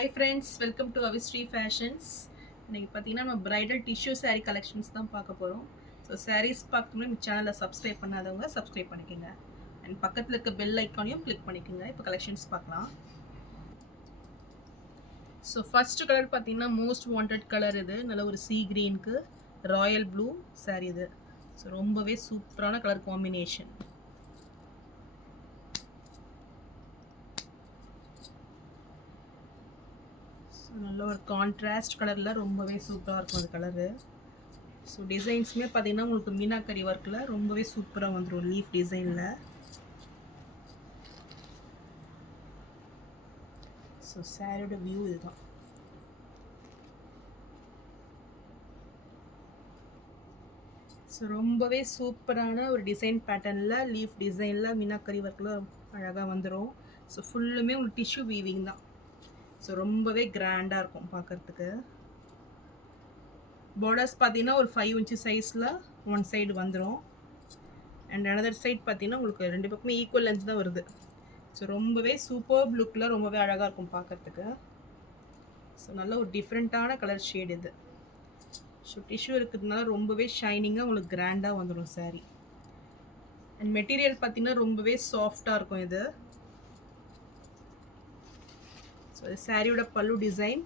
Hi friends, welcome to Avistry Fashions. இன்னைக்கு பார்த்தீங்கன்னா நம்ம பிரைடல் டிஷ்யூ saree கலெக்ஷன்ஸ் தான் பார்க்க போகிறோம். ஸோ sarees பார்க்கணும்னா இந்த சேனலை சப்ஸ்கிரைப் பண்ணாதவங்க சப்ஸ்கிரைப் பண்ணிக்கோங்க. அண்ட் பக்கத்தில் இருக்க பெல் ஐக்கானையும் கிளிக் பண்ணிக்கோங்க. இப்போ கலெக்ஷன்ஸ் பார்க்கலாம். ஸோ ஃபர்ஸ்ட் கலர் பார்த்தீங்கன்னா மோஸ்ட் வாண்டட் கலர் இது. நல்ல ஒரு சீ க்ரீனுக்கு ராயல் ப்ளூ saree இது. ஸோ ரொம்பவே சூப்பரான கலர் காம்பினேஷன். நல்ல ஒரு கான்ட்ராஸ்ட் கலரில் ரொம்பவே சூப்பராக இருக்கும் அந்த கலரு. ஸோ டிசைன்ஸுமே பார்த்தீங்கன்னா உங்களுக்கு மீனாக்கரி ஒர்க்கில் ரொம்பவே சூப்பராக வந்துடும் லீஃப் டிசைனில். ஸோ சாரியோட வியூ இதுதான். ஸோ ரொம்பவே சூப்பரான ஒரு டிசைன் பேட்டர்னில் லீஃப் டிசைனில் மீனாக்கரி ஒர்க்கில் அழகாக வந்துடும். ஸோ ஃபுல்லுமே உங்களுக்கு டிஷ்யூ வீவிங் தான். ஸோ ரொம்பவே கிராண்டாக இருக்கும் பார்க்குறதுக்கு. பார்டர்ஸ் பார்த்தீங்கன்னா ஒரு 5 inch சைஸில் ஒன் சைடு வந்துடும். அண்ட் அனதர் சைட் பார்த்தீங்கன்னா உங்களுக்கு ரெண்டு பக்கமே ஈக்குவல் லென்த் தான் வருது. ஸோ ரொம்பவே சூப்பர் லுக்கில் ரொம்பவே அழகாக இருக்கும் பார்க்குறதுக்கு. ஸோ நல்ல ஒரு டிஃப்ரெண்ட்டான கலர் ஷேட் இது. ஸோ டிஷ்யூ இருக்கிறதுனால ரொம்பவே ஷைனிங்காக உங்களுக்கு கிராண்டாக வந்துடும் சாரீ. அண்ட் மெட்டீரியல் பார்த்தீங்கன்னா ரொம்பவே சாஃப்டாக இருக்கும் இது. ஸோ இது சாரியோட பல்லு டிசைன்.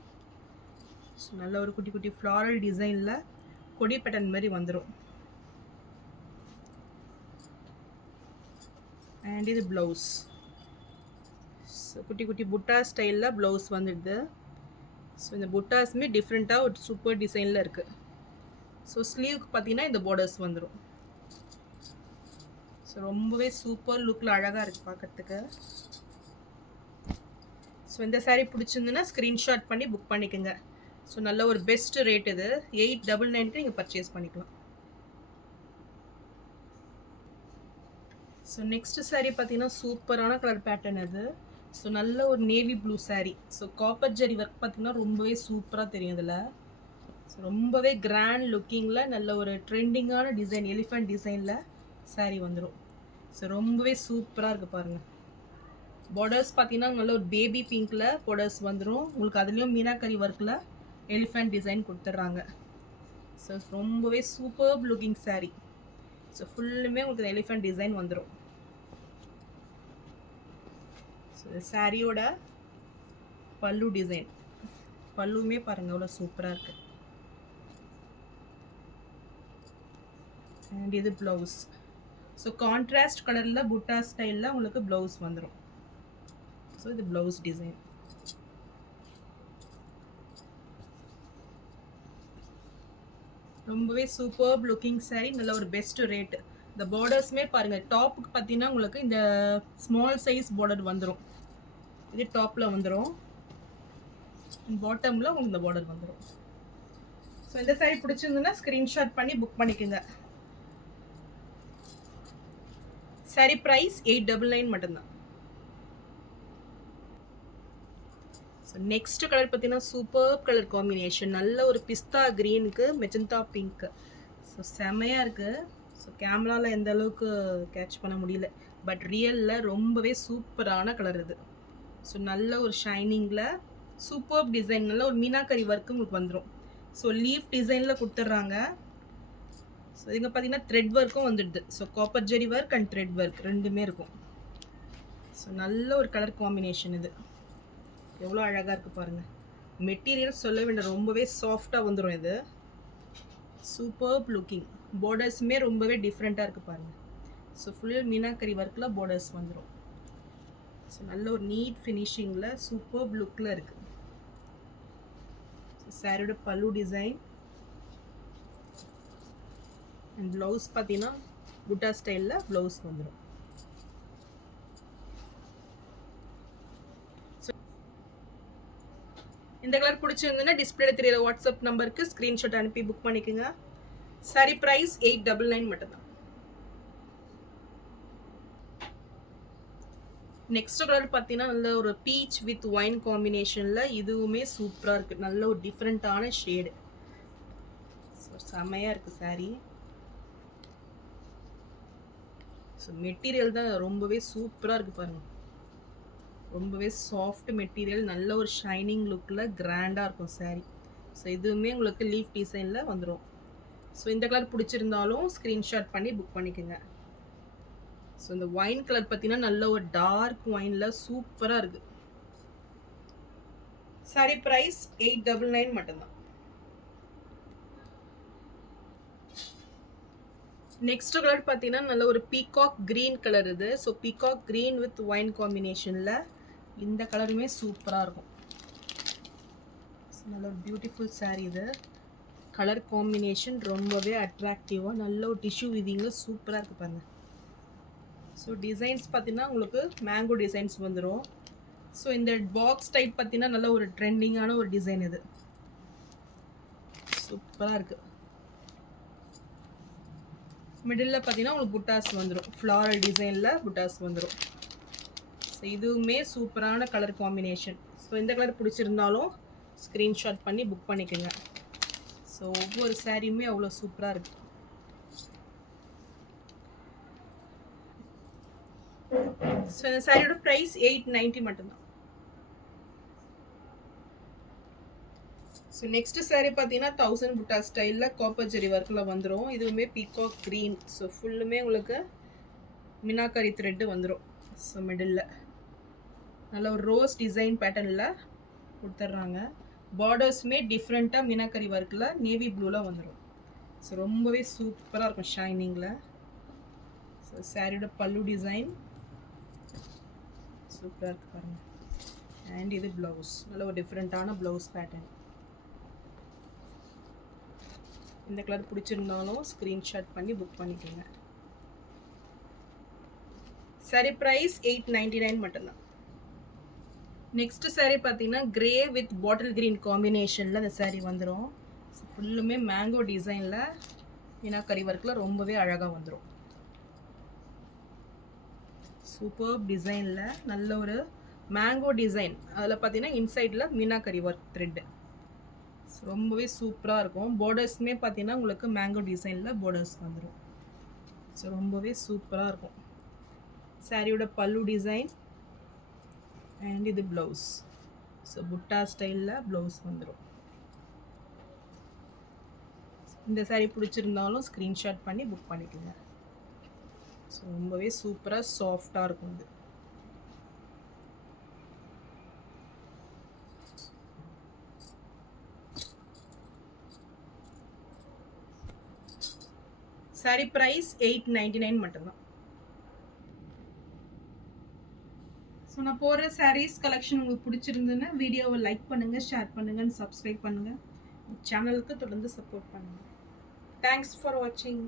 ஸோ நல்ல ஒரு குட்டி குட்டி ஃப்ளாரல் டிசைனில் கொடி பேட்டர்ன் மாதிரி வந்துடும். அண்ட் இது ப்ளவுஸ். ஸோ குட்டி குட்டி புட்டா ஸ்டைலில் ப்ளவுஸ் வந்துடுது. ஸோ இந்த புட்டாஸுமே டிஃப்ரெண்ட்டாக ஒரு சூப்பர் டிசைனில் இருக்குது. ஸோ ஸ்லீவுக்கு பார்த்தீங்கன்னா இந்த பார்டர்ஸ் வந்துடும். ஸோ ரொம்பவே சூப்பர் லுக்கில் அழகாக இருக்குது பார்க்குறதுக்கு. ஸோ இந்த சாரீ பிடிச்சிருந்துன்னா ஸ்க்ரீன்ஷாட் பண்ணி புக் பண்ணிக்கோங்க. ஸோ நல்ல ஒரு பெஸ்ட் ரேட் இது. 899க்கு நீங்கள் பர்ச்சேஸ் பண்ணிக்கலாம். ஸோ நெக்ஸ்ட் சாரீ பார்த்தீங்கன்னா சூப்பரான கலர் பேட்டர்ன் அது. ஸோ நல்ல ஒரு navy blue sari. So copper zari work பார்த்தீங்கன்னா ரொம்பவே சூப்பராக தெரியும் இதில். ஸோ ரொம்பவே கிராண்ட் லுக்கிங்கில் நல்ல ஒரு ட்ரெண்டிங்கான டிசைன் எலிஃபண்ட் டிசைனில் சாரீ வந்துடும். ஸோ ரொம்பவே சூப்பராக இருக்குது பாருங்கள். பார்டர்ஸ் பார்த்தீங்கன்னா நல்ல ஒரு பேபி பிங்க்கில் பார்டர்ஸ் வந்துடும். உங்களுக்கு அதுலேயும் மீனாக்கரி ஒர்க்கில் எலிஃபண்ட் டிசைன் கொடுத்துட்றாங்க. ஸோ ரொம்பவே சூப்பர் லுக்கிங் சாரீ. ஸோ ஃபுல்லுமே உங்களுக்கு எலிஃபண்ட் டிசைன் வந்துடும். ஸோ சாரியோட பல்லு டிசைன். பல்லுமே பாருங்கள் அவ்வளோ சூப்பராக இருக்குது. அண்ட் இது ப்ளவுஸ். ஸோ கான்ட்ராஸ்ட் கலரில் புட்டா ஸ்டைலில் உங்களுக்கு ப்ளவுஸ் வந்துடும். ஸோ இது ப்ளவுஸ் டிசைன். ரொம்பவே சூப்பர் லுக்கிங் சாரீ. நல்ல ஒரு பெஸ்ட் ரேட்டு. இந்த பார்டர்ஸுமே பாருங்கள். டாப்புக்கு பார்த்தீங்கன்னா உங்களுக்கு இந்த ஸ்மால் சைஸ் பார்டர் வந்துடும். இது டாப்பில் வந்துடும். பாட்டமில் உங்களுக்கு இந்த பார்டர் வந்துடும். ஸோ இந்த சாரீ பிடிச்சிருந்துன்னா ஸ்க்ரீன்ஷாட் பண்ணி புக் பண்ணிக்கோங்க. சாரீ ப்ரைஸ் 899 மட்டும்தான். ஸோ நெக்ஸ்ட் கலர் பார்த்தீங்கன்னா சூப்பர் கலர் காம்பினேஷன். நல்ல ஒரு பிஸ்தா க்ரீனுக்கு மெஜந்தா பிங்க்கு. ஸோ செமையாக இருக்குது. ஸோ கேமராவில் எந்த அளவுக்கு கேட்ச் பண்ண முடியல, பட் ரியலில் ரொம்பவே சூப்பரான கலர் இது. ஸோ நல்ல ஒரு ஷைனிங்கில் சூப்பர் டிசைன். நல்ல ஒரு மீனாக்கரி ஒர்க்கு உங்களுக்கு வந்துடும். ஸோ லீஃப் டிசைனில் கொடுத்துட்றாங்க. ஸோ இங்கே பார்த்தீங்கன்னா த்ரெட் ஒர்க்கும் வந்துடுது. So copper zari work and thread work ரெண்டுமே இருக்கும். ஸோ நல்ல ஒரு கலர் காம்பினேஷன் இது. எவ்வளோ அழகாக இருக்குது பாருங்கள். மெட்டீரியல் சொல்ல வேண்டிய ரொம்பவே சாஃப்டாக வந்துடும் இது. Super looking. பார்டர்ஸுமே ரொம்பவே டிஃப்ரெண்ட்டாக இருக்குது பாருங்கள். ஸோ ஃபுல் மீனாக்கரி ஒர்க்கில் பார்டர்ஸ் வந்துடும். ஸோ நல்ல ஒரு நீட் ஃபினிஷிங்கில் சூப்பர் லுக்கில் இருக்குது. ஸோ சாரியோட பல்லு டிசைன் அண்ட் ப்ளவுஸ் பார்த்தீங்கன்னா புட்டா ஸ்டைலில் ப்ளவுஸ் வந்துடும். இந்த கலர் பிடிச்சிருந்துன்னா டிஸ்பிளேல தெரியற வாட்ஸ்அப் நம்பருக்கு ஸ்க்ரீன்ஷாட் அனுப்பி புக் பண்ணிக்கோங்க. சாரி ப்ரைஸ் 899 மட்டும்தான். நெக்ஸ்ட் கலர் பார்த்தீங்கன்னா நல்ல ஒரு பீச் வித் ஒயின் காம்பினேஷனில் இதுவுமே சூப்பராக இருக்குது. நல்ல ஒரு டிஃப்ரெண்ட்டான ஷேடு. ஸோ செமையாக இருக்குது சாரீ. ஸோ மெட்டீரியல் தான் ரொம்பவே சூப்பராக இருக்குது பாருங்கள். ரொம்பவே சாஃப்ட் மெட்டீரியல், நல்ல ஒரு ஷைனிங் லுக்கில் கிராண்டாக இருக்கும் saree. ஸோ இதுவுமே உங்களுக்கு லீஃப் டிசைனில் வந்துடும். ஸோ இந்த கலர் பிடிச்சிருந்தாலும் ஸ்க்ரீன்ஷாட் பண்ணி புக் பண்ணிக்கோங்க. ஸோ இந்த ஒயின் கலர் பார்த்தீங்கன்னா நல்ல ஒரு டார்க் ஒயினில் சூப்பராக இருக்குது. saree ப்ரைஸ் 899 மட்டும்தான். நெக்ஸ்ட் கலர் பார்த்தீங்கன்னா நல்ல ஒரு பீகாக் க்ரீன் கலர் இது. So peacock green with wine காம்பினேஷனில் இந்த கலருமே சூப்பராக இருக்கும். நல்ல ஒரு பியூட்டிஃபுல் saree இது. கலர் காம்பினேஷன் ரொம்பவே அட்ராக்டிவாக நல்ல ஒரு டிஷ்யூ வீவிங்கில் சூப்பராக இருக்குது பாருங்கள். ஸோ டிசைன்ஸ் பார்த்தீங்கன்னா உங்களுக்கு மேங்கோ டிசைன்ஸ் வந்துடும். ஸோ இந்த பாக்ஸ் டைப் பார்த்தீங்கன்னா நல்ல ஒரு ட்ரெண்டிங்கான ஒரு டிசைன் இது. சூப்பராக இருக்குது. மிடில் பார்த்தீங்கன்னா உங்களுக்கு புட்டாஸ் வந்துடும், ஃப்ளாரல் டிசைனில் புட்டாஸ் வந்துடும். ஸோ இதுவுமே சூப்பரான கலர் காம்பினேஷன். ஸோ இந்த கலர் பிடிச்சிருந்தாலும் ஸ்க்ரீன்ஷாட் பண்ணி புக் பண்ணிக்கோங்க. ஸோ ஒவ்வொரு சாரியுமே அவ்வளோ சூப்பராக இருக்குது. ஸோ இந்த சாரியோட ப்ரைஸ் 890 மட்டும்தான். ஸோ நெக்ஸ்ட் saree பார்த்தீங்கன்னா 1000 புட்டா ஸ்டைலில் காப்பர் ஜெரி ஒர்க்கில் வந்துடும். இதுவுமே பீகாக் க்ரீன். ஸோ ஃபுல்லுமே உங்களுக்கு மினாக்கரி த்ரெட்டு வந்துடும். ஸோ மிடில் நல்ல ஒரு ரோஸ் டிசைன் பேட்டர்னில் கொடுத்துட்றாங்க. பார்டர்ஸுமே டிஃப்ரெண்ட்டாக மினாக்கரி ஒர்க்கில் நேவி ப்ளூவில் வந்துடும். ஸோ ரொம்பவே சூப்பராக இருக்கும் ஷைனிங்கில். ஸோ சாரியோட பல்லு டிசைன் சூப்பராக இருக்குது பாருங்கள். அண்ட் இது ப்ளவுஸ், நல்ல ஒரு டிஃப்ரெண்ட்டான ப்ளவுஸ் பேட்டர்ன். இந்த கலர் பிடிச்சிருந்தாலும் ஸ்க்ரீன்ஷாட் பண்ணி புக் பண்ணிக்கோங்க. saree ப்ரைஸ் 899 மட்டும்தான். நெக்ஸ்ட் saree பார்த்தீங்கன்னா கிரே வித் பாட்டில் கிரீன் காம்பினேஷனில் இந்த saree வந்துடும். ஃபுல்லுமே மேங்கோ டிசைனில் மீனாக்கரி ஒர்க்கில் ரொம்பவே அழகாக வந்துடும். சூப்பர் டிசைனில் நல்ல ஒரு மேங்கோ டிசைன், அதில் பார்த்தீங்கன்னா இன்சைடில் மீனாக்கரி ஒர்க் த்ரெட்டு. ரொம்பவே சூப்பராக இருக்கும். பார்டர்ஸுமே பார்த்தீங்கன்னா உங்களுக்கு மேங்கோ டிசைனில் பார்டர்ஸ் வந்துடும். ஸோ ரொம்பவே சூப்பராக இருக்கும். சாரியோட பல்லு டிசைன் அண்ட் இது ப்ளவுஸ். ஸோ புட்டா ஸ்டைலில் ப்ளவுஸ் வந்துடும். இந்த saree பிடிச்சிருந்தாலும் ஸ்க்ரீன்ஷாட் பண்ணி புக் பண்ணிக்கோங்க. ஸோ ரொம்பவே சூப்பராக சாஃப்டாக இருக்கும் இது. saree ப்ரைஸ் 899 மட்டும்தான். ஸோ நான் போடுற sarees கலெக்ஷன் உங்களுக்கு பிடிச்சிருந்துன்னா வீடியோவை லைக் பண்ணுங்கள், ஷேர் பண்ணுங்கள், சப்ஸ்கிரைப் பண்ணுங்கள். சேனலுக்கு தொடர்ந்து சப்போர்ட் பண்ணுங்கள். தேங்க்ஸ் ஃபார் வாட்சிங்.